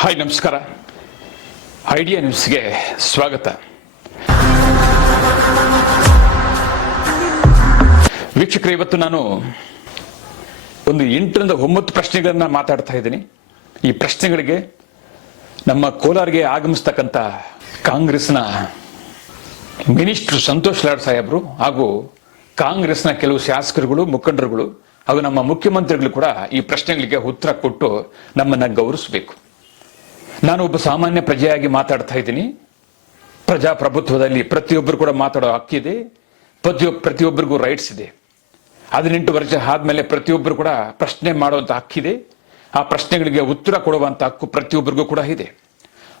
Hi, ನಮಸ್ಕಾರ. Idea ನ್ಯೂಸ್ಗೆ ಸ್ವಾಗತ. ವೀಕ್ಷಕರೇ, ಇವತ್ತು ನಾನು ಒಂದು ಎಂಟರಿಂದ ಒಂಬತ್ತು ಪ್ರಶ್ನೆಗಳನ್ನ ಮಾತಾಡ್ತಾ ಇದ್ದೀನಿ. ಈ ಪ್ರಶ್ನೆಗಳಿಗೆ ನಮ್ಮ ಕೋಲಾರ್ಗೆ ಆಗಮಿಸ್ತಕ್ಕಂಥ ಕಾಂಗ್ರೆಸ್ನ ಮಿನಿಸ್ಟರ್ ಸಂತೋಷ್ ಲಾಡ್ ಸಾಹೇಬರು ಹಾಗೂ ಕಾಂಗ್ರೆಸ್ನ ಕೆಲವು ಶಾಸಕರುಗಳು, ಮುಖಂಡರುಗಳು ಹಾಗೂ ನಮ್ಮ ಮುಖ್ಯಮಂತ್ರಿಗಳು ಕೂಡ ಈ ಪ್ರಶ್ನೆಗಳಿಗೆ ಉತ್ತರ ಕೊಟ್ಟು ನಮ್ಮನ್ನ ಗೌರವಿಸಬೇಕು. ನಾನು ಒಬ್ಬ ಸಾಮಾನ್ಯ ಪ್ರಜೆಯಾಗಿ ಮಾತಾಡ್ತಾ ಇದ್ದೀನಿ. ಪ್ರಜಾಪ್ರಭುತ್ವದಲ್ಲಿ ಪ್ರತಿಯೊಬ್ಬರು ಕೂಡ ಮಾತಾಡೋ ಹಕ್ಕಿದೆ ಪ್ರತಿಯೊಬ್ಬ ಪ್ರತಿಯೊಬ್ಬರಿಗೂ ರೈಟ್ಸ್ ಇದೆ. ಹದಿನೆಂಟು ವರ್ಷ ಆದ್ಮೇಲೆ ಪ್ರತಿಯೊಬ್ಬರು ಕೂಡ ಪ್ರಶ್ನೆ ಮಾಡುವಂತ ಹಕ್ಕಿದೆ ಆ ಪ್ರಶ್ನೆಗಳಿಗೆ ಉತ್ತರ ಕೊಡುವಂತ ಹಕ್ಕು ಪ್ರತಿಯೊಬ್ಬರಿಗೂ ಕೂಡ ಇದೆ.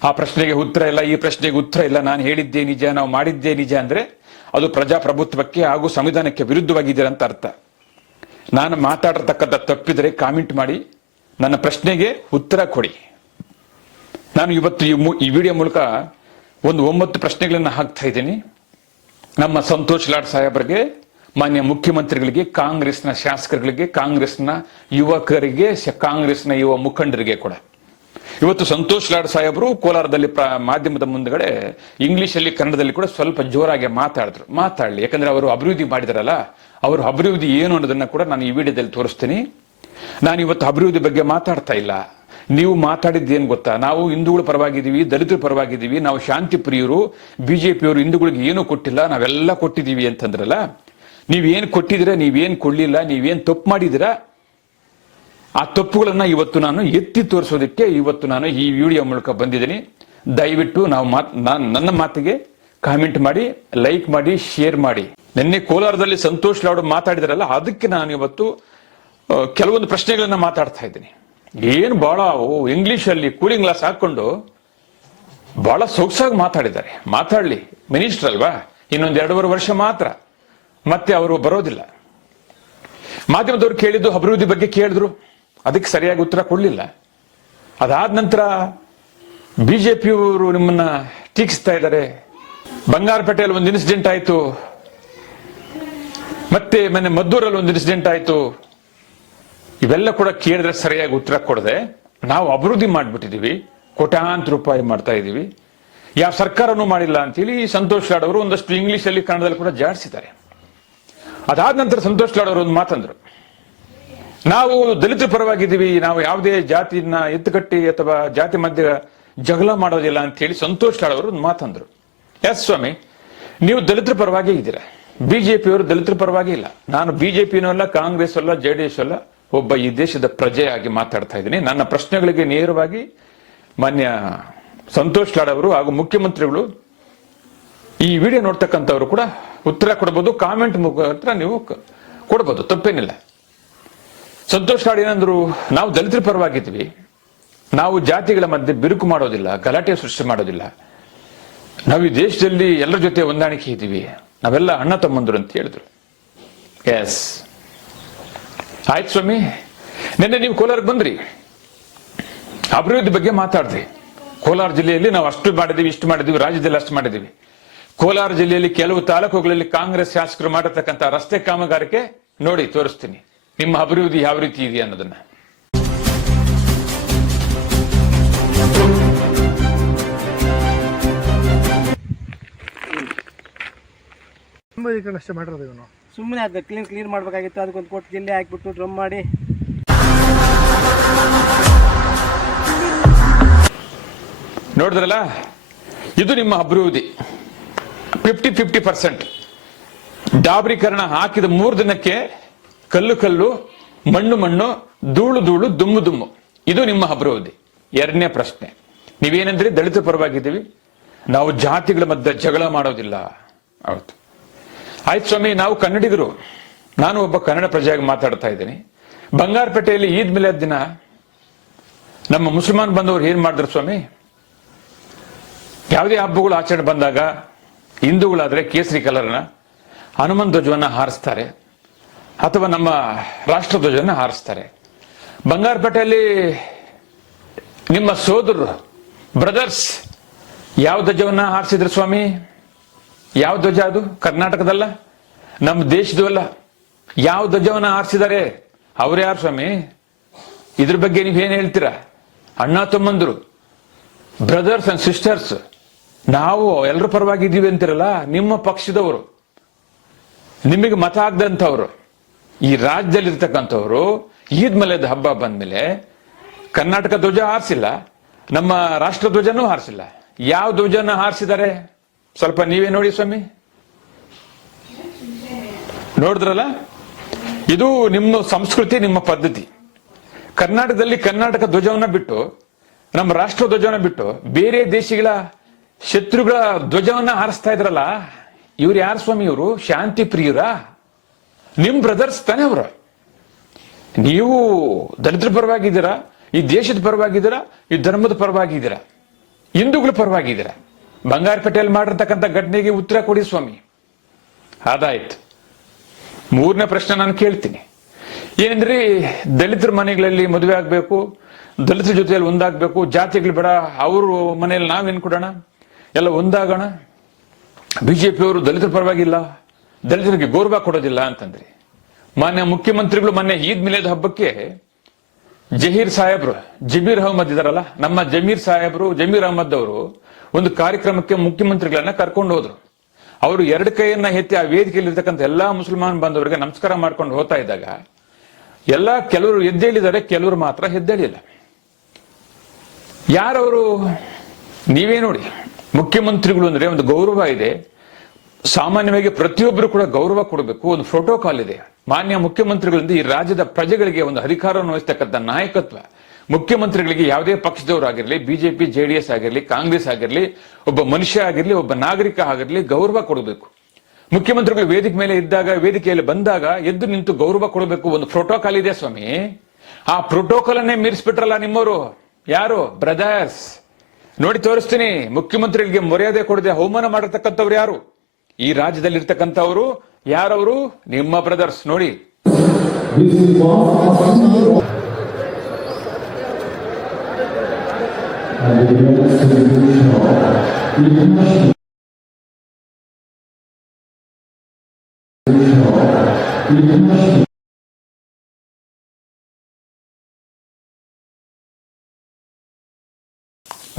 ಆ ಪ್ರಶ್ನೆಗೆ ಉತ್ತರ ಇಲ್ಲ, ಈ ಪ್ರಶ್ನೆಗೆ ಉತ್ತರ ಇಲ್ಲ, ನಾನು ಹೇಳಿದ್ದೆ ನಿಜ, ನಾವು ಮಾಡಿದ್ದೇ ನಿಜ ಅಂದ್ರೆ ಅದು ಪ್ರಜಾಪ್ರಭುತ್ವಕ್ಕೆ ಹಾಗೂ ಸಂವಿಧಾನಕ್ಕೆ ವಿರುದ್ಧವಾಗಿದೆ ಅಂತ ಅರ್ಥ. ನಾನು ಮಾತಾಡತಕ್ಕಂಥ ತಪ್ಪಿದರೆ ಕಾಮೆಂಟ್ ಮಾಡಿ, ನನ್ನ ಪ್ರಶ್ನೆಗೆ ಉತ್ತರ ಕೊಡಿ. ನಾನು ಇವತ್ತು ಈ ವಿಡಿಯೋ ಮೂಲಕ ಒಂದು ಒಂಬತ್ತು ಪ್ರಶ್ನೆಗಳನ್ನು ಹಾಕ್ತಾ ಇದ್ದೀನಿ. ನಮ್ಮ ಸಂತೋಷ್ ಲಾಡ್ ಸಾಹೇಬರಿಗೆ, ಮಾನ್ಯ ಮುಖ್ಯಮಂತ್ರಿಗಳಿಗೆ, ಕಾಂಗ್ರೆಸ್ನ ಶಾಸಕರುಗಳಿಗೆ, ಕಾಂಗ್ರೆಸ್ನ ಯುವಕರಿಗೆ ಕಾಂಗ್ರೆಸ್ನ ಯುವ ಮುಖಂಡರಿಗೆ ಕೂಡ. ಇವತ್ತು ಸಂತೋಷ್ ಲಾಡ್ ಸಾಹೇಬರು ಕೋಲಾರದಲ್ಲಿ ಮಾಧ್ಯಮದ ಮುಂದಗಡೆ ಇಂಗ್ಲಿಷಲ್ಲಿ, ಕನ್ನಡದಲ್ಲಿ ಕೂಡ ಸ್ವಲ್ಪ ಜೋರಾಗಿ ಮಾತಾಡಿದ್ರು. ಮಾತಾಡಲಿ, ಯಾಕಂದ್ರೆ ಅವರು ಅಭಿವೃದ್ಧಿ ಮಾಡಿದಾರಲ್ಲ, ಅವರು ಅಭಿವೃದ್ಧಿ ಏನು ಅನ್ನೋದನ್ನ ಕೂಡ ನಾನು ಈ ವಿಡಿಯೋದಲ್ಲಿ ತೋರಿಸ್ತೀನಿ. ನಾನು ಇವತ್ತು ಅಭಿವೃದ್ಧಿ ಬಗ್ಗೆ ಮಾತಾಡ್ತಾ ಇಲ್ಲ. ನೀವು ಮಾತಾಡಿದ್ದೇನು ಗೊತ್ತಾ? ನಾವು ಹಿಂದೂಗಳ ಪರವಾಗಿದ್ದೀವಿ, ದಲಿತರ ಪರವಾಗಿದ್ದೀವಿ, ನಾವು ಶಾಂತಿ ಪ್ರಿಯರು, ಬಿಜೆಪಿಯವರು ಹಿಂದೂಗಳಿಗೆ ಏನೂ ಕೊಟ್ಟಿಲ್ಲ, ನಾವೆಲ್ಲ ಕೊಟ್ಟಿದ್ದೀವಿ ಅಂತಂದ್ರಲ್ಲ ನೀವೇನು ಕೊಟ್ಟಿದ್ದೀರಾ ನೀವೇನು ಕೊಡಲಿಲ್ಲ ನೀವೇನು ತಪ್ಪು ಮಾಡಿದ್ದೀರಾ? ಆ ತಪ್ಪುಗಳನ್ನ ಇವತ್ತು ನಾನು ಎತ್ತಿ ತೋರಿಸೋದಕ್ಕೆ ಇವತ್ತು ನಾನು ಈ ವಿಡಿಯೋ ಮೂಲಕ ಬಂದಿದ್ದೀನಿ. ದಯವಿಟ್ಟು ನಾವು ಮಾತ್, ನಾನ್ ನನ್ನ ಮಾತಿಗೆ ಕಾಮೆಂಟ್ ಮಾಡಿ ಲೈಕ್ ಮಾಡಿ ಶೇರ್ ಮಾಡಿ. ನಿನ್ನೆ ಕೋಲಾರದಲ್ಲಿ ಸಂತೋಷ್ ಲಾಡ್ ಮಾತಾಡಿದ್ರಲ್ಲ, ಅದಕ್ಕೆ ನಾನು ಇವತ್ತು ಕೆಲವೊಂದು ಪ್ರಶ್ನೆಗಳನ್ನ ಮಾತಾಡ್ತಾ ಇದ್ದೀನಿ. ಏನು ಬಹಳ ಇಂಗ್ಲಿಷಲ್ಲಿ ಕೂಲಿಂಗ್ ಗ್ಲಾಸ್ ಹಾಕೊಂಡು ಬಹಳ ಸೊಗಸಾಗಿ ಮಾತಾಡಿದ್ದಾರೆ. ಮಾತಾಡ್ಲಿ, ಮಿನಿಸ್ಟರ್ ಅಲ್ವಾ? ಇನ್ನೊಂದು ಎರಡೂವರೆ ವರ್ಷ ಮಾತ್ರ. ಮತ್ತೆ ಅವರು ಬರೋದಿಲ್ಲ. ಮಾಧ್ಯಮದವ್ರು ಕೇಳಿದ್ದು ಅಭಿವೃದ್ಧಿ ಬಗ್ಗೆ ಕೇಳಿದ್ರು. ಅದಕ್ಕೆ ಸರಿಯಾಗಿ ಉತ್ತರ ಕೊಡಲಿಲ್ಲ. ಅದಾದ ನಂತರ ಬಿಜೆಪಿಯವರು ನಿಮ್ಮನ್ನ ಟೀಕಿಸ್ತಾ ಇದ್ದಾರೆ. ಬಂಗಾರಪೇಟೆಯಲ್ಲಿ ಒಂದು ಇನ್ಸಿಡೆಂಟ್ ಆಯಿತು. ಮತ್ತೆ ಮೊನ್ನೆ ಮದ್ದೂರಲ್ಲಿ ಒಂದು ಇನ್ಸಿಡೆಂಟ್ ಆಯ್ತು. ಇವೆಲ್ಲ ಕೂಡ ಕೇಳಿದ್ರೆ ಸರಿಯಾಗಿ ಉತ್ತರ ಕೊಡದೆ ನಾವು ಅಭಿವೃದ್ಧಿ ಮಾಡ್ಬಿಟ್ಟಿದೀವಿ. ಕೋಟ್ಯಾಂತರ ರೂಪಾಯಿ ಮಾಡ್ತಾ ಇದೀವಿ. ಯಾವ ಸರ್ಕಾರನೂ ಮಾಡಿಲ್ಲ ಅಂತೇಳಿ ಸಂತೋಷ್ ಲಾಡ್ ಅವರು ಒಂದಷ್ಟು ಇಂಗ್ಲಿಷ್ ಅಲ್ಲಿ ಕನ್ನಡದಲ್ಲಿ ಕೂಡ ಜಾಡಿಸಿದ್ದಾರೆ. ಅದಾದ ನಂತರ ಸಂತೋಷ್ ಲಾಡ್ ಅವರು ಒಂದು ಮಾತಂದ್ರು. ನಾವು ದಲಿತರ ಪರವಾಗಿದ್ದೀವಿ, ನಾವು ಯಾವುದೇ ಜಾತಿನ ಎತ್ತುಕಟ್ಟಿ ಅಥವಾ ಜಾತಿ ಮಧ್ಯ ಜಗಳ ಮಾಡೋದಿಲ್ಲ ಅಂತ ಹೇಳಿ ಸಂತೋಷ್ ಲಾಡ್ ಅವರು ಒಂದು ಮಾತಂದ್ರು. ಎಸ್ ಸ್ವಾಮಿ, ನೀವು ದಲಿತರ ಪರವಾಗಿ ಇದ್ದೀರಾ? ಬಿಜೆಪಿಯವರು ದಲಿತರ ಪರವಾಗಿ ಇಲ್ಲ. ನಾನು ಬಿಜೆಪಿನೂ ಅಲ್ಲ ಕಾಂಗ್ರೆಸ್ ಅಲ್ಲ ಜೆಡಿಎಸ್ ಅಲ್ಲ ಒಬ್ಬ ಈ ದೇಶದ ಪ್ರಜೆಯಾಗಿ ಮಾತಾಡ್ತಾ ಇದ್ದೀನಿ. ನನ್ನ ಪ್ರಶ್ನೆಗಳಿಗೆ ನೇರವಾಗಿ ಮಾನ್ಯ ಸಂತೋಷ್ ಲಾಡ್ ಅವರು ಹಾಗೂ ಮುಖ್ಯಮಂತ್ರಿಗಳು ಈ ವಿಡಿಯೋ ನೋಡ್ತಕ್ಕಂಥವ್ರು ಕೂಡ ಉತ್ತರ ಕೊಡಬಹುದು ಕಾಮೆಂಟ್ ಮುಖಾಂತರ ನೀವು ಕೊಡಬಹುದು ತಪ್ಪೇನಿಲ್ಲ. ಸಂತೋಷ್ ಲಾಡ್ ಏನಂದ್ರು, ನಾವು ದಲಿತರ ಪರವಾಗಿದ್ವಿ ನಾವು ಜಾತಿಗಳ ಮಧ್ಯೆ ಬಿರುಕು ಮಾಡೋದಿಲ್ಲ, ಗಲಾಟೆ ಸೃಷ್ಟಿ ಮಾಡೋದಿಲ್ಲ. ನಾವು ಈ ದೇಶದಲ್ಲಿ ಎಲ್ಲರ ಜೊತೆ ಹೊಂದಾಣಿಕೆ ಇದ್ದೀವಿ. ನಾವೆಲ್ಲ ಅಣ್ಣ ತಮ್ಮಂದರು ಅಂತ ಹೇಳಿದ್ರು. ಎಸ್ ಆಯ್ತು ಸ್ವಾಮಿ. ನಿನ್ನೆ ನೀವು ಕೋಲಾರಕ್ಕೆ ಬಂದ್ರಿ. ಅಭಿವೃದ್ಧಿ ಬಗ್ಗೆ ಮಾತಾಡಿದ್ರಿ ಕೋಲಾರ ಜಿಲ್ಲೆಯಲ್ಲಿ ನಾವು ಅಷ್ಟು ಮಾಡಿದೀವಿ ಇಷ್ಟು ಮಾಡಿದೀವಿ ರಾಜ್ಯದಲ್ಲಿ ಅಷ್ಟು ಮಾಡಿದೀವಿ ಕೋಲಾರ ಜಿಲ್ಲೆಯಲ್ಲಿ ಕೆಲವು ತಾಲೂಕುಗಳಲ್ಲಿ ಕಾಂಗ್ರೆಸ್ ಶಾಸಕರು ಮಾಡತಕ್ಕಂಥ ರಸ್ತೆ ಕಾಮಗಾರಿಕೆ ನೋಡಿ, ತೋರಿಸ್ತೀನಿ. ನಿಮ್ಮ ಅಭಿವೃದ್ಧಿ ಯಾವ ರೀತಿ ಇದೆ ಅನ್ನೋದನ್ನ. ಅಷ್ಟೇ ಮಾಡಿರೋದು ಇವನು. ಸುಮ್ಮನೆ ಅದು ಕ್ಲೀನ್ ಕ್ಲೀನ್ ಮಾಡಬೇಕಾಗಿತ್ತು. ಅದಕ್ಕೊಂದು ಕೊಟ್ಟು ಜಿಲ್ಲೆ ಹಾಕ್ಬಿಟ್ಟು ಡ್ರಮ್ ಮಾಡಿ. ನೋಡಿದ್ರಲ್ಲ? ಇದು ನಿಮ್ಮ ಅಭಿವೃದ್ಧಿ. ಫಿಫ್ಟಿ ಫಿಫ್ಟಿ ಪರ್ಸೆಂಟ್ ಡಾಬರೀಕರಣ ಹಾಕಿದ ಮೂರು ದಿನಕ್ಕೆ ಕಲ್ಲು ಕಲ್ಲು, ಮಣ್ಣು ಮಣ್ಣು, ಧೂಳು ಧೂಳು, ದುಮ್ಮು ದುಮ್ಮು. ಇದು ನಿಮ್ಮ ಅಭಿವೃದ್ಧಿ. ಎರಡನೇ ಪ್ರಶ್ನೆ. ನೀವೇನಂದ್ರೆ? ದಲಿತ ಪರವಾಗಿದ್ದೀವಿ. ನಾವು ಜಾತಿಗಳ ಮಧ್ಯೆ ಜಗಳ ಮಾಡೋದಿಲ್ಲ. ಹೌದು. ಆಯ್ತು ಸ್ವಾಮಿ, ನಾವು ಕನ್ನಡಿಗರು. ನಾನು ಒಬ್ಬ ಕನ್ನಡ ಪ್ರಜೆಯಾಗಿ ಮಾತಾಡ್ತಾ ಇದ್ದೀನಿ. ಬಂಗಾರಪೇಟೆಯಲ್ಲಿ ಈದ್ ಮಿಲಾದ್ ದಿನ. ನಮ್ಮ ಮುಸಲ್ಮಾನ್ ಬಂದವರು ಏನ್ ಮಾಡಿದ್ರು ಸ್ವಾಮಿ? ಯಾವುದೇ ಹಬ್ಬಗಳು ಆಚರಣೆ ಬಂದಾಗ, ಹಿಂದೂಗಳಾದ್ರೆ ಕೇಸರಿ ಕಲರ್ನ ಹನುಮನ್ ಧ್ವಜವನ್ನ ಹಾರಿಸ್ತಾರೆ. ಅಥವಾ ನಮ್ಮ ರಾಷ್ಟ್ರ ಧ್ವಜವನ್ನ ಹಾರಿಸ್ತಾರೆ. ಬಂಗಾರಪೇಟೆಯಲ್ಲಿ ನಿಮ್ಮ ಸೋದರರು ಬ್ರದರ್ಸ್ ಯಾವ ಧ್ವಜವನ್ನ ಹಾರಿಸಿದ್ರು ಸ್ವಾಮಿ? ಯಾವ ಧ್ವಜ ಅದು? ಕರ್ನಾಟಕದಲ್ಲ? ನಮ್ಮ ದೇಶದ್ದು ಅಲ್ಲ. ಯಾವ ಧ್ವಜವನ್ನ ಆರಿಸಿದ್ದಾರೆ ಅವ್ರು ಯಾರು ಸ್ವಾಮಿ? ಇದ್ರ ಬಗ್ಗೆ ನೀವೇನ್ ಹೇಳ್ತೀರಾ? ಅಣ್ಣ ತಮ್ಮಂದ್ರು ಬ್ರದರ್ಸ್ ಅಂಡ್ ಸಿಸ್ಟರ್ಸ್ ನಾವು ಎಲ್ಲರ ಪರವಾಗಿದ್ದೀವಿ ಅಂತಿರಲ್ಲ, ನಿಮ್ಮ ಪಕ್ಷದವರು. ನಿಮಗೆ ಮತ ಆಗದಂಥವ್ರು. ಈ ರಾಜ್ಯದಲ್ಲಿ ಇರ್ತಕ್ಕಂಥವ್ರು ಈದ್ ಮಲೆದ ಹಬ್ಬ ಬಂದ್ಮೇಲೆ ಕರ್ನಾಟಕ ಧ್ವಜ ಹಾರಿಸಿಲ್ಲ, ನಮ್ಮ ರಾಷ್ಟ್ರ ಧ್ವಜನೂ ಹಾರಿಸಿಲ್ಲ. ಯಾವ ಧ್ವಜನ ಹಾರಿಸಿದ್ದಾರೆ? ಸ್ವಲ್ಪ ನೀವೇ ನೋಡಿ ಸ್ವಾಮಿ. ನೋಡಿದ್ರಲ್ಲ? ಇದು ನಿಮ್ಮ ಸಂಸ್ಕೃತಿ, ನಿಮ್ಮ ಪದ್ಧತಿ. ಕರ್ನಾಟಕದಲ್ಲಿ ಕರ್ನಾಟಕ ಧ್ವಜವನ್ನ ಬಿಟ್ಟು, ನಮ್ಮ ರಾಷ್ಟ್ರ ಧ್ವಜವನ್ನ ಬಿಟ್ಟು, ಬೇರೆ ದೇಶಗಳ ಶತ್ರುಗಳ ಧ್ವಜವನ್ನ ಹಾರಿಸ್ತಾ ಇದ್ರಲ್ಲ, ಇವ್ರು ಯಾರು ಸ್ವಾಮಿ ಇವರು? ಶಾಂತಿ ಪ್ರಿಯರ? ನಿಮ್ ಬ್ರದರ್ಸ್ ತಾನೇ ಅವರು. ನೀವು ದಲಿತರ ಪರವಾಗಿದ್ದೀರಾ? ಈ ದೇಶದ ಪರವಾಗಿದ್ದೀರಾ? ಈ ಧರ್ಮದ ಪರವಾಗಿದ್ದೀರಾ? ಹಿಂದೂಗಳ ಪರವಾಗಿದ್ದೀರಾ? ಬಂಗಾರಪೇಟೆಯಲ್ಲಿ ಮಾಡಿರ್ತಕ್ಕಂಥ ಘಟನೆಗೆ ಉತ್ತರ ಕೊಡಿ ಸ್ವಾಮಿ. ಅದಾಯ್ತು. ಮೂರನೇ ಪ್ರಶ್ನೆ ನಾನು ಕೇಳ್ತೀನಿ. ಏನಂದ್ರೆ ದಲಿತರ ಮನೆಗಳಲ್ಲಿ ಮದುವೆ ಆಗಬೇಕು, ದಲಿತರ ಜೊತೆಯಲ್ಲಿ ಒಂದಾಗಬೇಕು, ಜಾತಿಗಳು ಬೇಡ, ಅವರು ಮನೆಯಲ್ಲಿ ನಾವೇನ್ ಕೊಡೋಣ? ಎಲ್ಲ ಒಂದಾಗೋಣ? ಬಿಜೆಪಿಯವರು ದಲಿತರ ಪರವಾಗಿಲ್ಲ, ದಲಿತರಿಗೆ ಗೌರವ ಕೊಡೋದಿಲ್ಲ ಅಂತಂದ್ರಿ. ಮಾನ್ಯ ಮುಖ್ಯಮಂತ್ರಿಗಳು ಮೊನ್ನೆ ಈದ್ ಮಿಲೇದ ಹಬ್ಬಕ್ಕೆ ಜಹೀರ್ ಸಾಹೇಬ್ರು, ಜಮೀರ್ ಅಹಮದ್ ಇದಾರಲ್ಲ, ನಮ್ಮ ಜಮೀರ್ ಸಾಹೇಬ್ರು, ಜಮೀರ್ ಅಹಮದ್ ಅವರು ಒಂದು ಕಾರ್ಯಕ್ರಮಕ್ಕೆ ಮುಖ್ಯಮಂತ್ರಿಗಳನ್ನ ಕರ್ಕೊಂಡು ಹೋದ್ರು. ಅವರು ಎರಡು ಕೈಯನ್ನ ಎತ್ತಿ ಆ ವೇದಿಕೆಯಲ್ಲಿ ಇರ್ತಕ್ಕಂಥ ಎಲ್ಲಾ ಮುಸಲ್ಮಾನ್ ಬಂದವರಿಗೆ ನಮಸ್ಕಾರ ಮಾಡ್ಕೊಂಡು ಹೋಗ್ತಾ ಇದ್ದಾಗ, ಎಲ್ಲ ಕೆಲವರು ಎದ್ದೇಳಿದ್ದಾರೆ, ಕೆಲವರು ಮಾತ್ರ ಎದ್ದೇಳಿಲ್ಲ. ಯಾರವರು, ನೀವೇ ನೋಡಿ, ಮುಖ್ಯಮಂತ್ರಿಗಳು ಅಂದ್ರೆ ಒಂದು ಗೌರವ ಇದೆ. ಸಾಮಾನ್ಯವಾಗಿ ಪ್ರತಿಯೊಬ್ಬರು ಕೂಡ ಗೌರವ ಕೊಡಬೇಕು, ಒಂದು ಪ್ರೋಟೋಕಾಲ್ ಇದೆ. ಮಾನ್ಯ ಮುಖ್ಯಮಂತ್ರಿಗಳಿಂದ ಈ ರಾಜ್ಯದ ಪ್ರಜೆಗಳಿಗೆ ಒಂದು ಅಧಿಕಾರವನ್ನು ವಹಿಸ್ತಕ್ಕಂಥ ನಾಯಕತ್ವ. ಮುಖ್ಯಮಂತ್ರಿಗಳಿಗೆ ಯಾವುದೇ ಪಕ್ಷದವರಾಗಿರ್ಲಿ ಬಿಜೆಪಿ, ಜೆಡಿಎಸ್ ಆಗಿರಲಿ, ಕಾಂಗ್ರೆಸ್ ಆಗಿರಲಿ, ಒಬ್ಬ ಮನುಷ್ಯ ಆಗಿರಲಿ, ಒಬ್ಬ ನಾಗರಿಕ ಆಗಿರಲಿ ಗೌರವ ಕೊಡಬೇಕು. ಮುಖ್ಯಮಂತ್ರಿಗಳು ವೇದಿಕೆ ಮೇಲೆ ಇದ್ದಾಗ, ವೇದಿಕೆಯಲ್ಲಿ ಬಂದಾಗ ಎದ್ದು ನಿಂತು ಗೌರವ ಕೊಡಬೇಕು. ಒಂದು ಪ್ರೋಟೋಕಾಲ್ ಇದೆ ಸ್ವಾಮಿ. ಆ ಪ್ರೋಟೋಕಾಲ್ ಅನ್ನೇ ಮೀರಿಸ್ಬಿಟ್ರಲ್ಲ ನಿಮ್ಮವರು. ಯಾರು? ಬ್ರದರ್ಸ್ ನೋಡಿ ತೋರಿಸ್ತೀನಿ. ಮುಖ್ಯಮಂತ್ರಿಗಳಿಗೆ ಮರ್ಯಾದೆ ಕೊಡದೆ ಅವಮಾನ ಮಾಡಿರ್ತಕ್ಕಂಥವ್ರು ಯಾರು? ಈ ರಾಜ್ಯದಲ್ಲಿ ಇರ್ತಕ್ಕಂಥವ್ರು ಯಾರವರು? ನಿಮ್ಮ ಬ್ರದರ್ಸ್ ನೋಡಿ.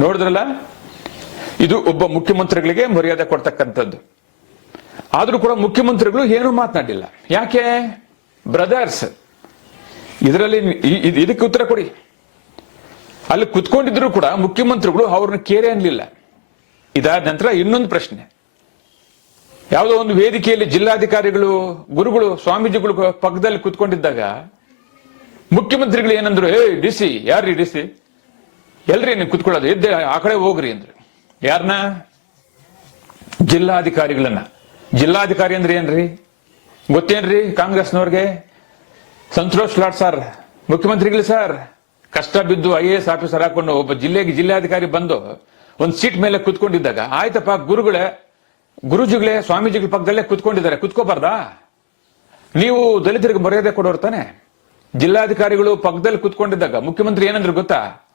ನೋಡಿದ್ರಲ್ಲ? ಇದು ಒಬ್ಬ ಮುಖ್ಯಮಂತ್ರಿಗಳಿಗೆ ಮರ್ಯಾದೆ ಕೊಡ್ತಕ್ಕಂಥದ್ದು. ಆದ್ರೂ ಕೂಡ ಮುಖ್ಯಮಂತ್ರಿಗಳು ಏನು ಮಾತನಾಡಿಲ್ಲ. ಯಾಕೆ? ಬ್ರದರ್ಸ್, ಇದರಲ್ಲಿ ಇದಕ್ಕೆ ಉತ್ತರ ಕೊಡಿ. ಅಲ್ಲಿ ಕುತ್ಕೊಂಡಿದ್ರು ಕೂಡ ಮುಖ್ಯಮಂತ್ರಿಗಳು ಅವ್ರನ್ನ ಕೇರೆ ಅನ್ಲಿಲ್ಲ. ಇದಾದ ನಂತರ ಇನ್ನೊಂದು ಪ್ರಶ್ನೆ. ಯಾವುದೋ ಒಂದು ವೇದಿಕೆಯಲ್ಲಿ ಜಿಲ್ಲಾಧಿಕಾರಿಗಳು, ಗುರುಗಳು, ಸ್ವಾಮೀಜಿಗಳು ಪಕ್ಕದಲ್ಲಿ ಕುತ್ಕೊಂಡಿದ್ದಾಗ ಮುಖ್ಯಮಂತ್ರಿಗಳು ಏನಂದ್ರು ಏ ಡಿ ಸಿ ಯಾರ್ರಿ ಡಿ ಸಿ ಎಲ್ರಿ ನೀವು ಕುತ್ಕೊಳ್ಳೋದು, ಎದ್ದೆ ಆ ಕಡೆ ಹೋಗ್ರಿ ಅಂದ್ರು. ಯಾರನ್ನ ಜಿಲ್ಲಾಧಿಕಾರಿಗಳನ್ನ. ಜಿಲ್ಲಾಧಿಕಾರಿ ಅಂದ್ರೆ ಏನ್ರಿ? ಗೊತ್ತೇನ್ರಿ ಕಾಂಗ್ರೆಸ್ನವ್ರಿಗೆ? ಸಂತೋಷ್ ಲಾಡ್ ಸರ್, ಮುಖ್ಯಮಂತ್ರಿಗಳು ಸರ್. ಕಷ್ಟ ಬಿದ್ದು ಐ ಎ ಎಸ್ ಆಫೀಸರ್ ಹಾಕೊಂಡು ಒಬ್ಬ ಜಿಲ್ಲೆಗೆ ಜಿಲ್ಲಾಧಿಕಾರಿ ಬಂದು ಒಂದು ಸೀಟ್ ಮೇಲೆ ಕುತ್ಕೊಂಡಿದ್ದಾಗ, ಆಯ್ತಪ್ಪ, ಗುರುಗಳೇ, ಗುರುಜಿಗಳೇ, ಸ್ವಾಮೀಜಿಗಳ ಪಕ್ಕದಲ್ಲೇ ಕುತ್ಕೊಂಡಿದ್ದಾರೆ, ಕುತ್ಕೋಬಾರ್ದಾ? ನೀವು ದಲಿತರಿಗೆ ಮರ್ಯಾದೆ ಕೊಡೋರು ತಾನೆ. ಜಿಲ್ಲಾಧಿಕಾರಿಗಳು ಪಕ್ಕದಲ್ಲಿ ಕುತ್ಕೊಂಡಿದ್ದಾಗ, ಮುಖ್ಯಮಂತ್ರಿ ಏನಂದ್ರು ಗೊತ್ತಾ?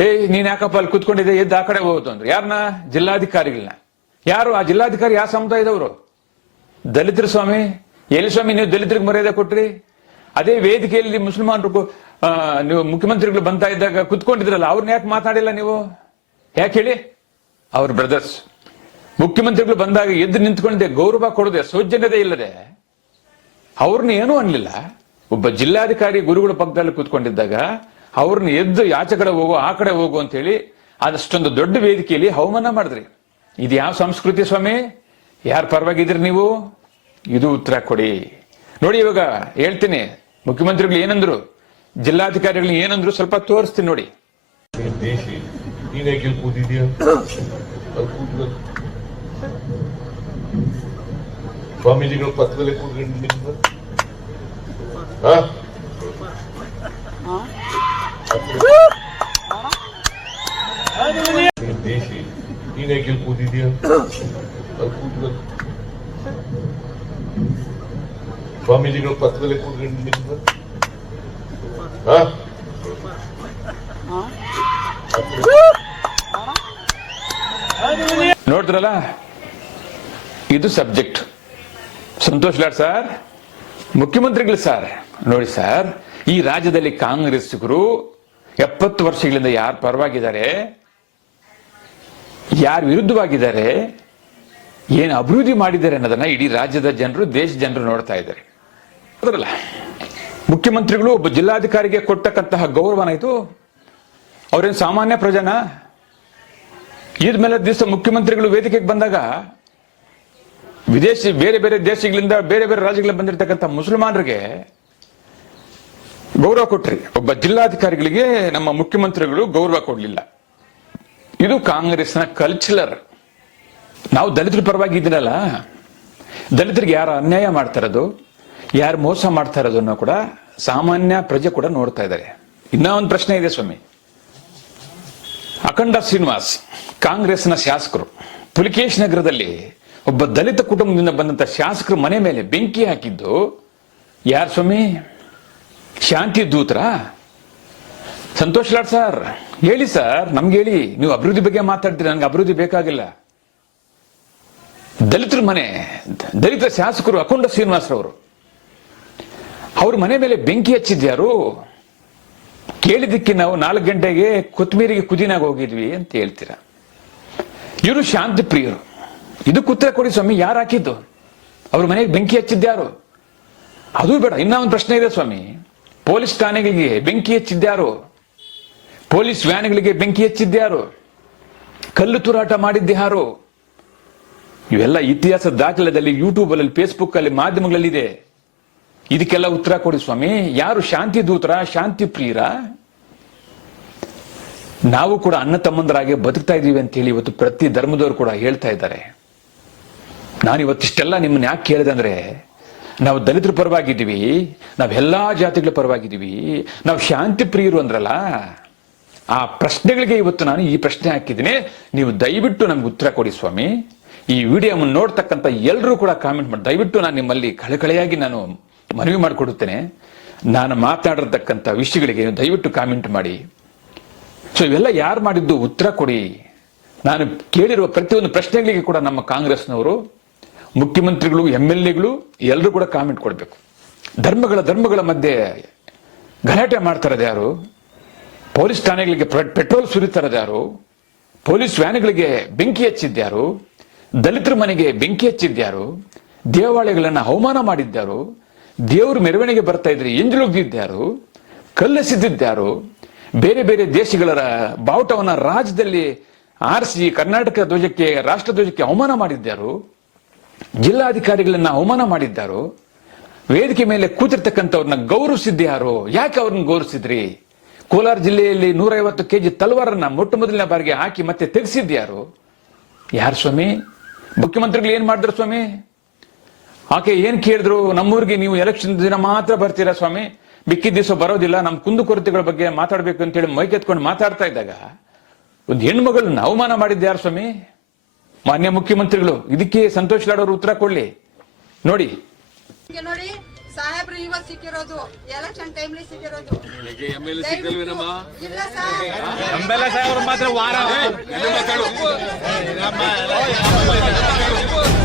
ಏಯ್ ನೀನ್ ಯಾಕಪ್ಪ ಅಲ್ಲಿ ಕುತ್ಕೊಂಡಿದ್ದೆ? ಎದ್ದು ಆ ಕಡೆ ಹೋಗೋದು ಅಂದ್ರೆ. ಯಾರನ್ನ ಜಿಲ್ಲಾಧಿಕಾರಿಗಳನ್ನ. ಯಾರು? ಆ ಜಿಲ್ಲಾಧಿಕಾರಿ ಯಾವ ಸಮುದಾಯದವರು? ದಲಿತರ ಸ್ವಾಮಿ. ಎಲ್ಲಿ ಸ್ವಾಮಿ, ನೀವು ದಲಿತರಿಗೆ ಮರ್ಯಾದೆ ಕೊಟ್ರಿ? ಅದೇ ವೇದಿಕೆಯಲ್ಲಿ ಮುಸಲ್ಮಾನರು ನೀವು ಮುಖ್ಯಮಂತ್ರಿಗಳು ಬಂತಾ ಇದ್ದಾಗ ಕುತ್ಕೊಂಡಿದ್ರಲ್ಲ ಅವ್ರನ್ನ ಯಾಕೆ ಮಾತಾಡಿಲ್ಲ ನೀವು? ಯಾಕೆ ಹೇಳಿ? ಅವ್ರ ಬ್ರದರ್ಸ್ ಮುಖ್ಯಮಂತ್ರಿಗಳು ಬಂದಾಗ ಎದ್ದು ನಿಂತ್ಕೊಂಡಿದೆ ಗೌರವ ಕೊಡದೆ, ಸೌಜನ್ಯತೆ ಇಲ್ಲದೆ. ಅವ್ರನ್ನ ಏನೂ ಅನ್ಲಿಲ್ಲ. ಒಬ್ಬ ಜಿಲ್ಲಾಧಿಕಾರಿ ಗುರುಗಳ ಪಕ್ಕದಲ್ಲಿ ಕೂತ್ಕೊಂಡಿದ್ದಾಗ ಅವ್ರನ್ನ ಎದ್ದು ಆಚೆ ಕಡೆ ಹೋಗು, ಆ ಕಡೆ ಹೋಗು ಅಂತ ಹೇಳಿ ಅದಷ್ಟೊಂದು ದೊಡ್ಡ ವೇದಿಕೆಯಲ್ಲಿ ಹವಮಾನ ಮಾಡಿದ್ರಿ. ಇದು ಯಾವ ಸಂಸ್ಕೃತಿ ಸ್ವಾಮಿ? ಯಾರ ಪರವಾಗಿದ್ರಿ ನೀವು? ಇದು ಉತ್ತರ ಕೊಡಿ. ನೋಡಿ ಇವಾಗ ಹೇಳ್ತೀನಿ, ಮುಖ್ಯಮಂತ್ರಿಗಳು ಏನಂದ್ರು? ಜಿಲ್ಲಾಧಿಕಾರಿಗಳು ಏನಂದ್ರು ಸ್ವಲ್ಪ ತೋರಿಸ್ತೀನಿ ನೋಡಿ. ಸ್ವಾಮೀಜಿಗಳ ಪಕ್ಕದಲ್ಲೇ ನೀನ್ ದೇಶಿ ನೀನ್ ಯಾಕೆ ಇಲ್ಲಿ ಕೂತಿದ್ಯಾ ಸ್ವಾಮೀಜಿಗಳ ಪಕ್ಕದಲ್ಲೇ ಕೂತ್ಕೊಂಡಿದ್ದೀನಿ ಹಾ ನೋಡಿದ್ರಲ್ಲ ಇದು ಸಬ್ಜೆಕ್ಟ್. ಸಂತೋಷ್ ಲಾಡ್ ಸರ್, ಮುಖ್ಯಮಂತ್ರಿಗಳು ಸರ್. ನೋಡಿ ಸರ್, ಈ ರಾಜ್ಯದಲ್ಲಿ ಕಾಂಗ್ರೆಸ್ಸಿಗರು ಎಪ್ಪತ್ತು ವರ್ಷಗಳಿಂದ ಯಾರು ಪರವಾಗಿದ್ದಾರೆ, ಯಾರು ವಿರುದ್ಧವಾಗಿದ್ದಾರೆ, ಏನು ಅಭಿವೃದ್ಧಿ ಮಾಡಿದ್ದಾರೆ ಅನ್ನೋದನ್ನ ಇಡೀ ರಾಜ್ಯದ ಜನರು ದೇಶ ಜನರು ನೋಡ್ತಾ ಇದ್ದಾರೆ. ಅದರಲ್ಲ. ಮುಖ್ಯಮಂತ್ರಿಗಳು ಒಬ್ಬ ಜಿಲ್ಲಾಧಿಕಾರಿಗೆ ಕೊಟ್ಟಕ್ಕಂತಹ ಗೌರವನ ಇದು. ಅವ್ರೇನು ಸಾಮಾನ್ಯ ಪ್ರಜನ? ಇದ ಮೇಲೆ ದಿವಸ ಮುಖ್ಯಮಂತ್ರಿಗಳು ವೇದಿಕೆಗೆ ಬಂದಾಗ ವಿದೇಶಿ, ಬೇರೆ ಬೇರೆ ದೇಶಗಳಿಂದ, ಬೇರೆ ಬೇರೆ ರಾಜ್ಯಗಳಿಂದ ಬಂದಿರತಕ್ಕಂಥ ಮುಸಲ್ಮಾನರಿಗೆ ಗೌರವ ಕೊಟ್ರಿ. ಒಬ್ಬ ಜಿಲ್ಲಾಧಿಕಾರಿಗಳಿಗೆ ನಮ್ಮ ಮುಖ್ಯಮಂತ್ರಿಗಳು ಗೌರವ ಕೊಡಲಿಲ್ಲ. ಇದು ಕಾಂಗ್ರೆಸ್ನ ಕಲ್ಚರರ್ ನಾವು ದಲಿತರ ಪರವಾಗಿ ಇದ್ದೀರಲ್ಲ, ದಲಿತರಿಗೆ ಯಾರು ಅನ್ಯಾಯ ಮಾಡ್ತಾ ಇರೋದು? ಯಾರು ಮೋಸ ಮಾಡ್ತಾ ಇರೋದನ್ನು ಕೂಡ ಸಾಮಾನ್ಯ ಪ್ರಜೆ ಕೂಡ ನೋಡ್ತಾ ಇದ್ದಾರೆ. ಇನ್ನೂ ಒಂದು ಪ್ರಶ್ನೆ ಇದೆ ಸ್ವಾಮಿ. ಅಖಂಡ ಶ್ರೀನಿವಾಸ್, ಕಾಂಗ್ರೆಸ್ನ ಶಾಸಕರು, ಪುಲಿಕೇಶ್ ನಗರದಲ್ಲಿ ಒಬ್ಬ ದಲಿತ ಕುಟುಂಬದಿಂದ ಬಂದಂತ ಶಾಸಕರು ಮನೆ ಮೇಲೆ ಬೆಂಕಿ ಹಾಕಿದ್ದು ಯಾರು ಸ್ವಾಮಿ? ಶಾಂತಿ ದೂತರ? ಸಂತೋಷ್ ಲಾಡ್ ಸರ್, ಹೇಳಿ ಸರ್, ನಮ್ಗೆ ಹೇಳಿ, ನೀವು ಅಭಿವೃದ್ಧಿ ಬಗ್ಗೆ ಮಾತಾಡ್ತೀರಿ? ನನಗೆ ಅಭಿವೃದ್ಧಿ ಬೇಕಾಗಿಲ್ಲ. ದಲಿತರ ಮನೆ, ದಲಿತ ಶಾಸಕರು ಅಖಂಡ ಶ್ರೀನಿವಾಸರವರು ಅವ್ರ ಮನೆ ಮೇಲೆ ಬೆಂಕಿ ಹಚ್ಚಿದ್ಯಾರು ಕೇಳಿದಕ್ಕೆ ನಾವು ನಾಲ್ಕು ಗಂಟೆಗೆ ಕೊತ್ತಮೀರಿಗೆ ಕುದಿನಾಗ ಹೋಗಿದ್ವಿ ಅಂತ ಹೇಳ್ತೀರಾ? ಇವರು ಶಾಂತಿ ಪ್ರಿಯರು. ಇದು ಉತ್ತರ ಕೊಡಿ ಸ್ವಾಮಿ, ಯಾರು ಹಾಕಿದ್ದು? ಅವ್ರ ಮನೆಗೆ ಬೆಂಕಿ ಹಚ್ಚಿದ್ಯಾರು ಅದು ಬೇಡ, ಇನ್ನೂ ಒಂದು ಪ್ರಶ್ನೆ ಇದೆ ಸ್ವಾಮಿ. ಪೊಲೀಸ್ ಠಾಣೆಗಳಿಗೆ ಬೆಂಕಿ ಹಚ್ಚಿದ್ಯಾರು ಪೊಲೀಸ್ ವ್ಯಾನ್ಗಳಿಗೆ ಬೆಂಕಿ ಹಚ್ಚಿದ್ಯಾರು ಕಲ್ಲು ತೂರಾಟ ಮಾಡಿದ್ಯಾರು ಇವೆಲ್ಲ ಇತಿಹಾಸ ದಾಖಲೆದಲ್ಲಿ ಯೂಟ್ಯೂಬಲ್ಲಿ ಫೇಸ್ಬುಕ್ ಅಲ್ಲಿ ಮಾಧ್ಯಮಗಳಲ್ಲಿ ಇದೆ ಇದಕ್ಕೆಲ್ಲ ಉತ್ತರ ಕೊಡಿ ಸ್ವಾಮಿ. ಯಾರು ಶಾಂತಿ ದೂತರ, ಶಾಂತಿ ಪ್ರಿಯರ, ನಾವು ಕೂಡ ಅಣ್ಣ ತಮ್ಮಂದರಾಗೆ ಬದುಕ್ತಾ ಇದ್ದೀವಿ ಅಂತ ಹೇಳಿ ಇವತ್ತು ಪ್ರತಿ ಧರ್ಮದವರು ಕೂಡ ಹೇಳ್ತಾ ಇದ್ದಾರೆ. ನಾನು ಇವತ್ತಿಷ್ಟೆಲ್ಲ ನಿಮ್ಮನ್ನ ಯಾಕೆ ಕೇಳಿದೆ ಅಂದ್ರೆ, ನಾವು ದಲಿತರ ಪರವಾಗಿದ್ದೀವಿ ನಾವೆಲ್ಲ ಜಾತಿಗಳ ಪರವಾಗಿದ್ದೀವಿ, ನಾವು ಶಾಂತಿ ಪ್ರಿಯರು ಅಂದ್ರಲ್ಲ, ಆ ಪ್ರಶ್ನೆಗಳಿಗೆ ಇವತ್ತು ನಾನು ಈ ಪ್ರಶ್ನೆ ಹಾಕಿದ್ದೀನಿ. ನೀವು ದಯವಿಟ್ಟು ನಮ್ಗೆ ಉತ್ತರ ಕೊಡಿ ಸ್ವಾಮಿ. ಈ ವಿಡಿಯೋವನ್ನು ನೋಡ್ತಕ್ಕಂಥ ಎಲ್ಲರೂ ಕೂಡ ಕಾಮೆಂಟ್ ಮಾಡಿ. ದಯವಿಟ್ಟು ನಾನು ನಿಮ್ಮಲ್ಲಿ ಕಳಕಳೆಯಾಗಿ ನಾನು ಮನವಿ ಮಾಡಿಕೊಡುತ್ತೇನೆ. ನಾನು ಮಾತನಾಡಿರ್ತಕ್ಕಂಥ ವಿಷಯಗಳಿಗೆ ದಯವಿಟ್ಟು ಕಾಮೆಂಟ್ ಮಾಡಿ. ಸೊ ಇವೆಲ್ಲ ಯಾರು ಮಾಡಿದ್ದು ಉತ್ತರ ಕೊಡಿ. ನಾನು ಕೇಳಿರುವ ಪ್ರತಿಯೊಂದು ಪ್ರಶ್ನೆಗಳಿಗೆ ಕೂಡ ನಮ್ಮ ಕಾಂಗ್ರೆಸ್ನವರು, ಮುಖ್ಯಮಂತ್ರಿಗಳು ಎಂ ಎಲ್ ಎಗಳು ಎಲ್ಲರೂ ಕೂಡ ಕಾಮೆಂಟ್ ಕೊಡಬೇಕು. ಧರ್ಮಗಳ ಧರ್ಮಗಳ ಮಧ್ಯೆ ಗಲಾಟೆ ಮಾಡ್ತಾರದು ಯಾರು? ಪೊಲೀಸ್ ಠಾಣೆಗಳಿಗೆ ಪೆಟ್ರೋಲ್ ಸುರಿತಾರದು ಯಾರು? ಪೊಲೀಸ್ ವ್ಯಾನ್ಗಳಿಗೆ ಬೆಂಕಿ ಹಚ್ಚಿದ್ಯಾರು ದಲಿತರ ಮನೆಗೆ ಬೆಂಕಿ ಹಚ್ಚಿದ್ಯಾರು ದೇವಾಲಯಗಳನ್ನು ಅವಮಾನ ಮಾಡಿದ್ಯಾರು ದೇವರು ಮೆರವಣಿಗೆ ಬರ್ತಾ ಇದ್ರೆ ಎಂಜಲುಗ್ದಿದ್ದಾರು ಕಲ್ಲಸಿದ್ದಾರು ಬೇರೆ ಬೇರೆ ದೇಶಗಳ ಬಾವುಟವನ್ನ ರಾಜ್ಯದಲ್ಲಿ ಆರಿಸಿ ಕರ್ನಾಟಕ ಧ್ವಜಕ್ಕೆ, ರಾಷ್ಟ್ರ ಧ್ವಜಕ್ಕೆ ಅವಮಾನ ಮಾಡಿದ್ಯಾರು ಜಿಲ್ಲಾಧಿಕಾರಿಗಳನ್ನ ಅವಮಾನ ಮಾಡಿದ್ದಾರು ವೇದಿಕೆ ಮೇಲೆ ಕೂತಿರ್ತಕ್ಕಂಥವ್ರನ್ನ ಗೌರವಿಸಿದ್ಯಾರು ಯಾಕೆ ಅವ್ರನ್ನ ಗೌರವಿಸಿದ್ರಿ? ಕೋಲಾರ ಜಿಲ್ಲೆಯಲ್ಲಿ ನೂರೈವತ್ತು ಕೆಜಿ ತಲವಾರನ್ನ ಮೊಟ್ಟ ಮೊದಲನೇ ಬಾರಿಗೆ ಹಾಕಿ ಮತ್ತೆ ತೆಗೆಸಿದ್ಯಾರು ಯಾರು ಸ್ವಾಮಿ? ಮುಖ್ಯಮಂತ್ರಿಗಳು ಏನ್ ಮಾಡಿದ್ರು ಸ್ವಾಮಿ? ಆಕೆ ಏನ್ ಕೇಳಿದ್ರು ನಮ್ಮೂರಿಗೆ ನೀವು ಎಲೆಕ್ಷನ್ ದಿನ ಮಾತ್ರ ಬರ್ತೀರಾ ಸ್ವಾಮಿ ಮಿಕ್ಕಿದ ದಿವಸ ಬರೋದಿಲ್ಲ ನಮ್ಮ ಕುಂದುಕೊರತೆಗಳ ಬಗ್ಗೆ ಮಾತಾಡ್ಬೇಕು ಅಂತೇಳಿ ಮೈಕೆತ್ಕೊಂಡು ಮಾತಾಡ್ತಾ ಇದ್ದಾಗ ಒಂದು ಹೆಣ್ಮಗಳನ್ನ ಅವಮಾನ ಮಾಡಿದ್ದೆ ಯಾರು ಸ್ವಾಮಿ ಮಾನ್ಯ ಮುಖ್ಯಮಂತ್ರಿಗಳು ಇದಕ್ಕೆ ಸಂತೋಷ್ ಲಾಡೋರು ಅವರು ಉತ್ತರ ಕೊಡ್ಲಿ ನೋಡಿ ನೋಡಿ ಸಾಹೇಬ್ರು ಇವತ್ತು ಸಿಕ್ಕಿರೋದು ಎಲೆಕ್ಷನ್ ಟೈಮ್ಲಿ ಸಿಕ್ಕಿರೋದು ಮಾತ್ರ ಆ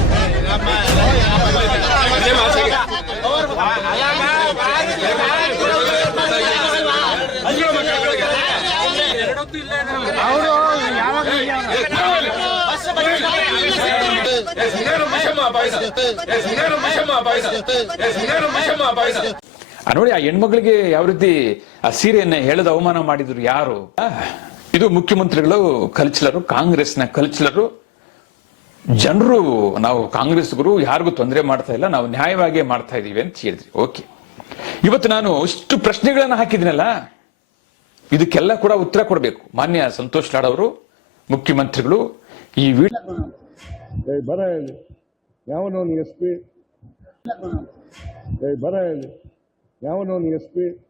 ನೋಡಿ, ಆ ಹೆಣ್ಮಗಳಿಗೆ ಯಾವ ರೀತಿ ಆ ಸೀರೆಯನ್ನ ಹೇಳದ ಅವಮಾನ ಮಾಡಿದ್ರು ಯಾರು? ಇದು ಮುಖ್ಯಮಂತ್ರಿಗಳು ಕಲ್ಚಲರು, ಕಾಂಗ್ರೆಸ್ನ ಕಲ್ಚಲರು ಜನರು, ನಾವು ಕಾಂಗ್ರೆಸ್ಗರು ಯಾರಿಗೂ ತೊಂದರೆ ಮಾಡ್ತಾ ಇಲ್ಲ, ನಾವು ನ್ಯಾಯವಾಗೇ ಮಾಡ್ತಾ ಇದೀವಿ ಅಂತ ಹೇಳಿದ್ರಿ. ಓಕೆ. ಇವತ್ತು ನಾನು ಇಷ್ಟು ಪ್ರಶ್ನೆಗಳನ್ನ ಹಾಕಿದ್ದೀನಲ್ಲ ಇದಕ್ಕೆಲ್ಲ ಕೂಡ ಉತ್ತರ ಕೊಡಬೇಕು. ಮಾನ್ಯ ಸಂತೋಷ್ ಲಾಡ್ ಅವರು, ಮುಖ್ಯಮಂತ್ರಿಗಳು, ಈ ಬರ ಯಾವನೋ ಎಸ್ ಪಿ? ಬರ ಯಾವನೋ ಎಸ್ ಪಿ?